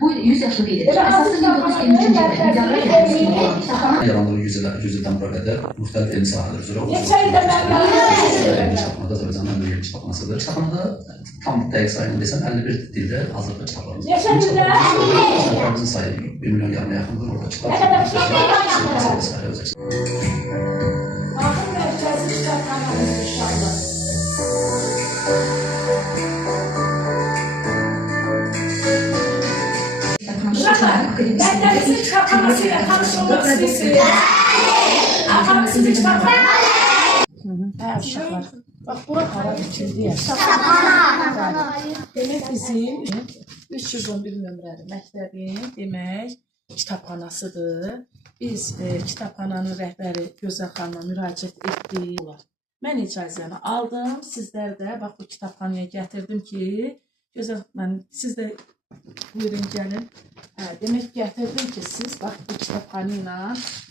Bu 100 yaşlı qeyd edilir. Əsaslı 1923-cü ildə imkanlar kitabxana yarandığı 100 ildən bura qədər müxtəlif elmi sahələr üzrə Azərbaycanın milli kitabxanasıdır. Kitabxanada tam dəqiq sayını desəm 51 dildə hazırda kitablarımız var. Kitablarımızın sayı 1 milyon yarıma yaxındır. Orada kitablar Benden sizin kitabxanasıyla tanışılmak istiyorsunuz. Ama sizin kitabxana... Ha, uşaqlar. Bax, bura hara fikirdi ya. Demək bizim 311 nömrəli məktəbin demək kitabxanasıdır. Biz kitabxananın rəhbəri Gözəl xanıma müraciət etdik. Mən icazəni aldım. Sizlər də bax bu kitabxanaya gətirdim ki, Gözəl mən siz də buyurun gəlin. Demək gətirdim ki, siz bax bu kitabxana ilə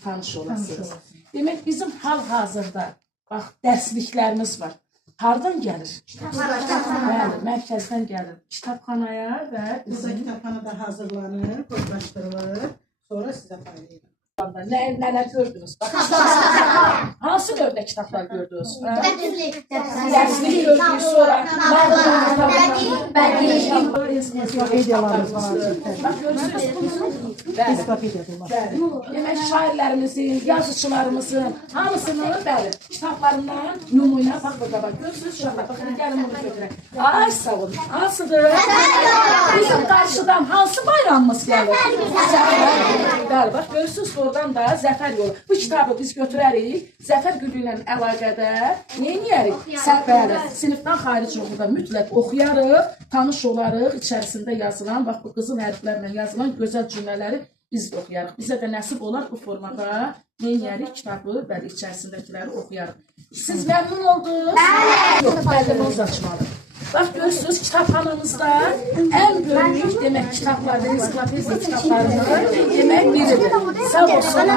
tanış olasınız. Demək bizim hal-hazırda bax dərsliklərimiz var. Hardan gəlir? Bəli, mərkəzdən gəlir. Kitabxanaya və bizim kitabxanada hazırlanır, kodlaşdırılır, sonra sizə paylayırlar. Nələr gördünüz? Hansı növdə kitablar gördünüz? Dərslik gördünüz, sonra Ensiklopidiyalarımız var. Demək, şairlərimizin, yazıçılarımızın hamısının kitablarından nümunə, bax burada bax, görürsünüz, uşaqlar, baxın, gəlin bunu götürək. Ay, sağ olun, hansıdır? Bizim qarşıdan hansı bayramımız gəlir? Bəli, bax, görürsünüz, oradan da Zəfər yolu. Bu kitabı biz götürərik, Zəfər gülü ilə əlaqədar neyiniyərik? Bəli, sinifdən xaric oxuda mütləq oxuyarıq, tanış olarıq, içərisində yazılan, bax, bu qızıl hərflərlə yazılan gözəl cümlələri biz də oxuyarıq. Bizə də nəsib olar bu formada neyiniyərik? Kitabı, bəli, içərisindəkiləri oxuyarıq. Siz məmnun oldunuz? Yox, bəlləməz açmalı. Bax, görürsünüz, kitabxanamızda ən böyük, demək, kitablardan, ensiklopediya kitablarından demək biridir. Sağ olsun,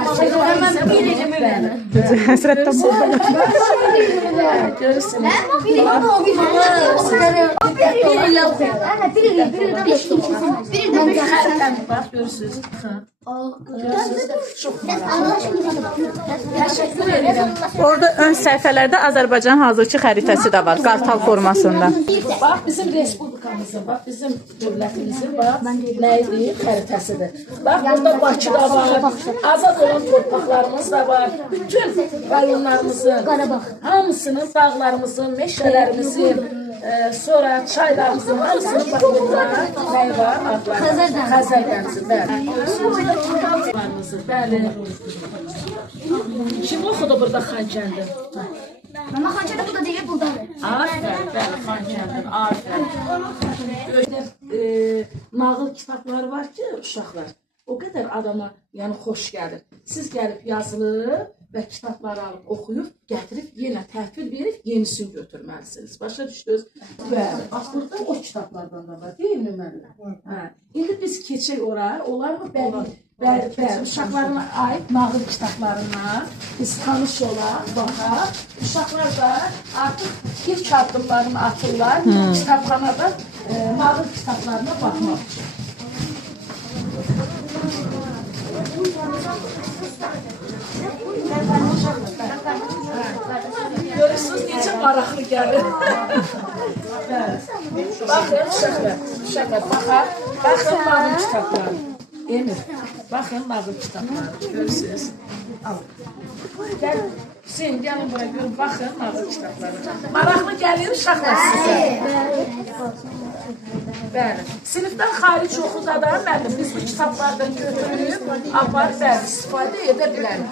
Həsrətdən görürsünüz. Bax, görürsünüz. Çox təşəkkür edirəm. Orada ön səhifələrdə Azərbaycan hazırki xəritəsi də var, qartal formasında. Bax, bizim respublikamızın, bax, bizim dövlətimizin, bax, nəydi? Xəritəsidir. Bax, burada Bakı da var, azad olan torpaqlarımız da var, bütün rayonlarımızın, hamısının, dağlarımızın, meşələrimizin, sonra çaylarımızın, hamısının, bax, burada nəyi var? Xəzər dənizi, bəli. Bəli. Kim oxudu burada Xankəndi? Mama Xankəndi burada deyil, buradadır. Afərin, bəli, Xankəndin, afərin. Nağıl kitabları var ki, uşaqlar, o qədər adama xoş gəlir. Siz gəlib yazılır və kitabları alıb oxuyub, gətirib, yenə təhvil verib, yenisini götürməlisiniz. Başa düşdünüz? Bəli, burada o kitablardan da var, deyil mi mənimlə? İndi biz keçək oraya, onlar mı? Bəli, uşaqlarına aid nağıl kitablarından biz tanış olaq, baxaq. Uşaqlar da artıq ilk addımlarını atırlar, kitabxanada nağıl kitablarına baxmaq üçün. Görürsünüz, necə maraqlı gəlir. Baxın, uşaqlar, baxın nağıl kitabları. Emir, baxın nağıl kitabları, görürsünüz. Gəlin, Hüseyin, gəlin buraya görün, baxın nağıl kitabları. Maraqlı gəlir uşaqlar sizə. Bəli, sinifdən xaric oxuda da müəllim, biz bu kitablardan götürüb, aparıb, bəli, istifadə edə bilərik.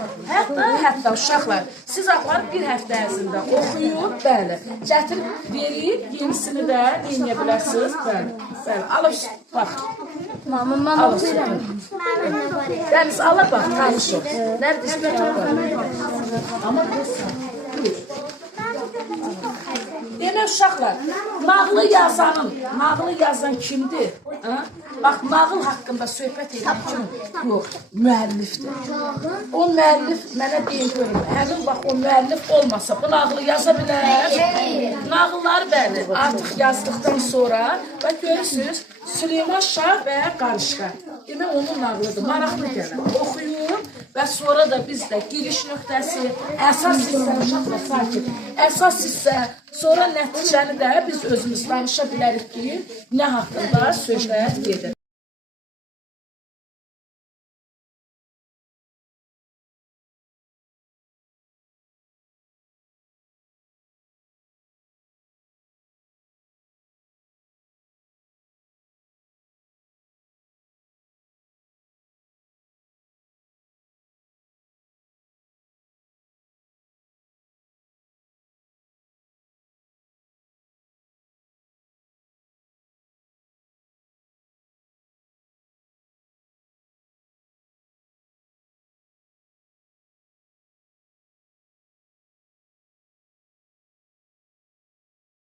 Hətta uşaqlar, siz aparıb bir həftə ərzində oxuyub, bəli, gətirib verib, yenisini də deyə bilərsiniz, bəli, alıb, bax. Mama oxuyuram. Dəniz, ala bax, tanış ol. Nədir kitablar? Amma qızsan, buyur. Demək uşaqlar, nağlı yazan kimdir? bax, nağıl haqqında söhbət edən kim? Yox, müəllifdir. O müəllif mənə deyin görüm, həmin bax o müəllif olmasa bu nağılı yaza bilər? Nağılları bəli, artıq yazdıqdan sonra və görürsünüz, Süleyman Şah və Qarışqa. Demək onun nağılıdır, maraqlı gəlir. Oxuyun və sonra da bizdə giriş nöqtəsi, əsas hissə, uşaqla sakit, əsas hissə, sonra nəticəni də biz özümüz danışa bilərik ki, nə haqqında söhbət gedir.